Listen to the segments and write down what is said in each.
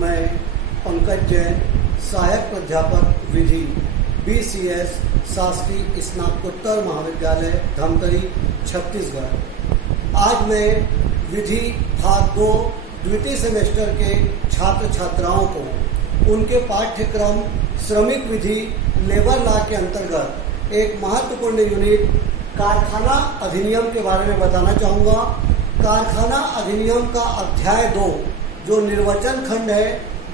मैं पंकज जैन, सहायक प्राध्यापक विधि BCS शासकीय स्नातकोत्तर महाविद्यालय धमतरी छत्तीसगढ़। आज मैं विधि भाग 2 द्वितीय सेमेस्टर के छात्र छात्राओं को उनके पाठ्यक्रम श्रमिक विधि लेबर लॉ के अंतर्गत एक महत्वपूर्ण यूनिट कारखाना अधिनियम के बारे में बताना चाहूँगा। कारखाना अधिनियम का अध्याय 2 जो निर्वचन खंड है,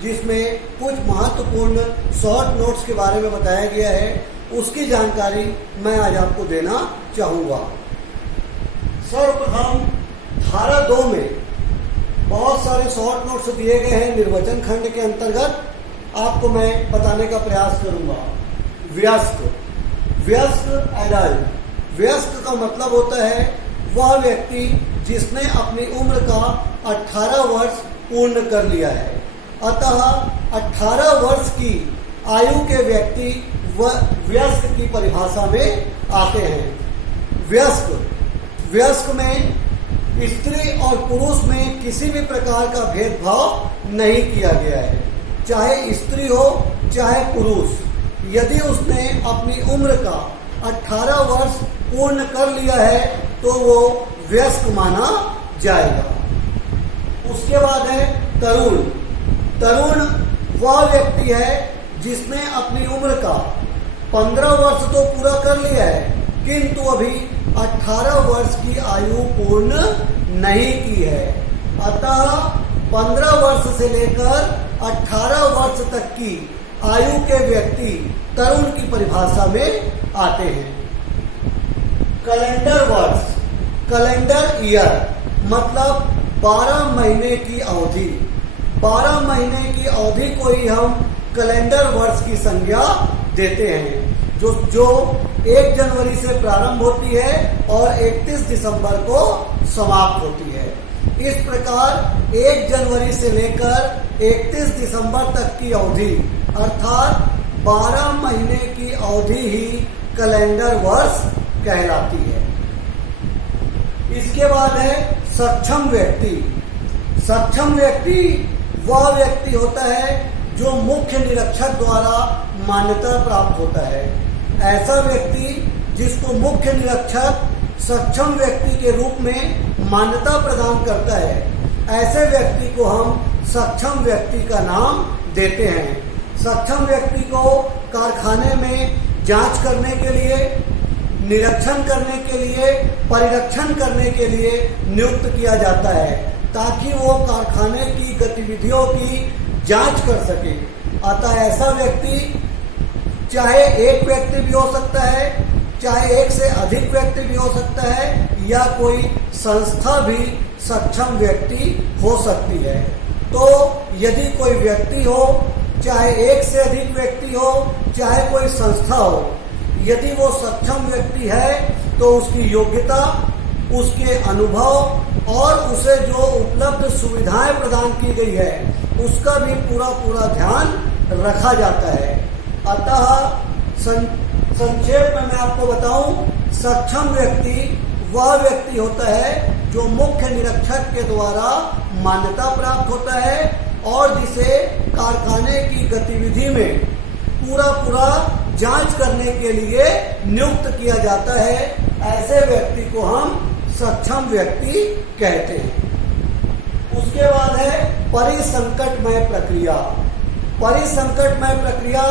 जिसमें कुछ महत्वपूर्ण शॉर्ट नोट्स के बारे में बताया गया है, उसकी जानकारी मैं आज आपको देना चाहूँगा। सर्वप्रथम धारा 2 में बहुत सारे शॉर्ट नोट्स दिए गए हैं निर्वचन खंड के अंतर्गत, आपको मैं बताने का प्रयास करूँगा। व्यस्क एडल्ट। व्यस्क का मतलब होता है वह व्यक्ति जिसने अपनी उम्र का 18 वर्ष पूर्ण कर लिया है। अतः 18 वर्ष की आयु के व्यक्ति व्यस्क की परिभाषा में आते हैं। व्यस्क में स्त्री और पुरुष में किसी भी प्रकार का भेदभाव नहीं किया गया है, चाहे स्त्री हो चाहे पुरुष। यदि उसने अपनी उम्र का 18 वर्ष पूर्ण कर लिया है तो वो व्यस्क माना जाएगा। उसके बाद है तरुण। तरुण वह व्यक्ति है जिसने अपनी उम्र का 15 वर्ष तो पूरा कर लिया है, किंतु अभी 18 वर्ष की आयु पूर्ण नहीं की है। अतः 15 वर्ष से लेकर 18 वर्ष तक की आयु के व्यक्ति तरुण की परिभाषा में आते हैं। कैलेंडर वर्ष, कैलेंडर ईयर मतलब 12 महीने की अवधि। 12 महीने की अवधि को ही हम कैलेंडर वर्ष की संज्ञा देते हैं, जो 1 जनवरी से प्रारंभ होती है और 31 दिसंबर को समाप्त होती है। इस प्रकार 1 जनवरी से लेकर 31 दिसंबर तक की अवधि अर्थात 12 महीने की अवधि ही कैलेंडर वर्ष कहलाती है। इसके बाद है सक्षम व्यक्ति। सक्षम व्यक्ति वह व्यक्ति होता है जो मुख्य निरीक्षक द्वारा मान्यता प्राप्त होता है। ऐसा व्यक्ति जिसको मुख्य निरीक्षक सक्षम व्यक्ति के रूप में मान्यता प्रदान करता है, ऐसे व्यक्ति को हम सक्षम व्यक्ति का नाम देते हैं। सक्षम व्यक्ति को कारखाने में जांच करने के लिए, निरीक्षण करने के लिए, परिरक्षण करने के लिए नियुक्त किया जाता है, ताकि वो कारखाने की गतिविधियों की जांच कर सके। अतः ऐसा व्यक्ति चाहे एक व्यक्ति भी हो सकता है, चाहे एक से अधिक व्यक्ति भी हो सकता है, या कोई संस्था भी सक्षम व्यक्ति हो सकती है। तो यदि कोई व्यक्ति हो, चाहे एक से अधिक व्यक्ति हो, चाहे कोई संस्था हो, यदि वो सक्षम व्यक्ति है तो उसकी योग्यता, उसके अनुभव और उसे जो उपलब्ध सुविधाएं प्रदान की गई है, उसका भी पूरा ध्यान रखा जाता है। अतः संक्षेप में मैं आपको बताऊं, सक्षम व्यक्ति वह व्यक्ति होता है जो मुख्य निरीक्षक के द्वारा मान्यता प्राप्त होता है और जिसे कारखाने की गतिविधि में पूरा जांच करने के लिए नियुक्त किया जाता है। ऐसे व्यक्ति को हम सक्षम व्यक्ति कहते हैं। उसके बाद है परिसंकटमय प्रक्रिया। परिसंकटमय प्रक्रिया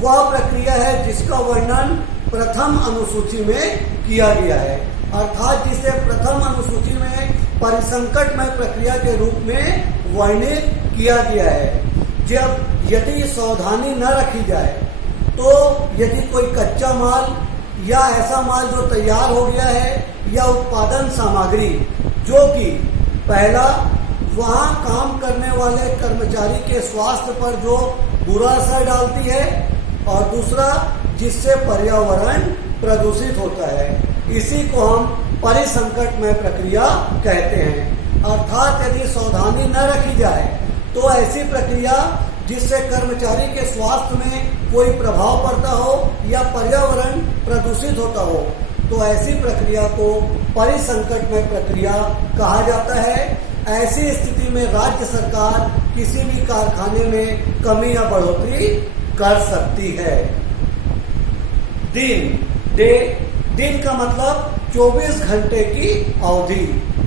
वह प्रक्रिया है जिसका वर्णन प्रथम अनुसूची में किया गया है, अर्थात जिसे प्रथम अनुसूची में परिसंकटमय प्रक्रिया के रूप में वर्णित किया गया है। जब यदि सावधानी न रखी जाए तो यदि कोई कच्चा माल या ऐसा माल जो तैयार हो गया है या उत्पादन सामग्री जो कि पहला वहां काम करने वाले कर्मचारी के स्वास्थ्य पर जो बुरा असर डालती है और दूसरा जिससे पर्यावरण प्रदूषित होता है, इसी को हम परिसंकटमय प्रक्रिया कहते हैं। अर्थात यदि सावधानी न रखी जाए तो ऐसी प्रक्रिया जिससे कर्मचारी के स्वास्थ्य में कोई प्रभाव पड़ता हो या पर्यावरण प्रदूषित होता हो, तो ऐसी प्रक्रिया को परिसंकटमय प्रक्रिया कहा जाता है। ऐसी स्थिति में राज्य सरकार किसी भी कारखाने में कमी या बढ़ोतरी कर सकती है। दिन का मतलब 24 घंटे की अवधि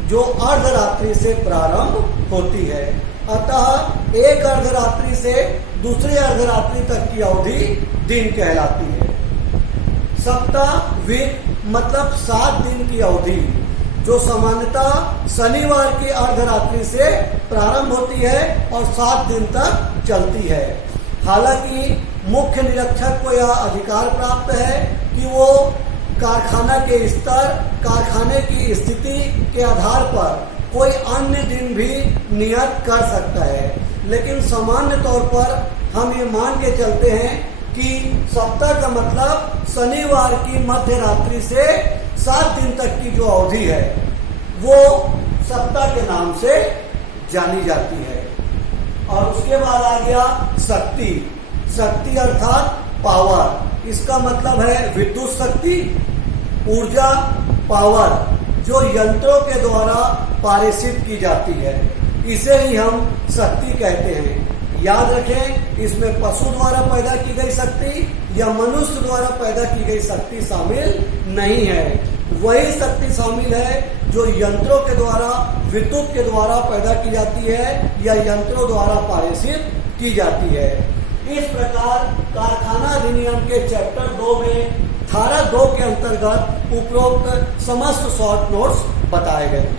जो अर्धरात्रि से प्रारंभ होती है। अतः एक अर्धरात्रि से दूसरे अर्धरात्रि तक की अवधि दिन कहलाती है। सप्ताह वीक मतलब 7 दिन की अवधि जो सामान्यतः शनिवार की अर्धरात्रि से प्रारंभ होती है और 7 दिन तक चलती है। हालांकि मुख्य निरीक्षक को यह अधिकार प्राप्त है कि वो कारखाना के स्तर, कारखाने की स्थिति के आधार पर कोई अन्य दिन भी नियत कर सकता है, लेकिन सामान्य तौर पर हम ये मान के चलते हैं कि सप्ताह का मतलब शनिवार की मध्य रात्रि से 7 दिन तक की जो अवधि है वो सप्ताह के नाम से जानी जाती है। और उसके बाद आ गया शक्ति अर्थात पावर। इसका मतलब है विद्युत शक्ति, ऊर्जा, पावर जो यंत्रों के द्वारा पारित की जाती है, इसे ही हम शक्ति कहते हैं। याद रखें, इसमें पशु द्वारा पैदा की गई शक्ति या मनुष्य द्वारा पैदा की गई शक्ति शामिल नहीं है। वही शक्ति शामिल है जो यंत्रों के द्वारा, विद्युत के द्वारा पैदा की जाती है या यंत्रों द्वारा पारित की जाती है। इस प्रकार कारखाना अधिनियम के चैप्टर 2 में धारा 2 के अंतर्गत उपरोक्त समस्त शॉर्ट नोट्स बताए गए।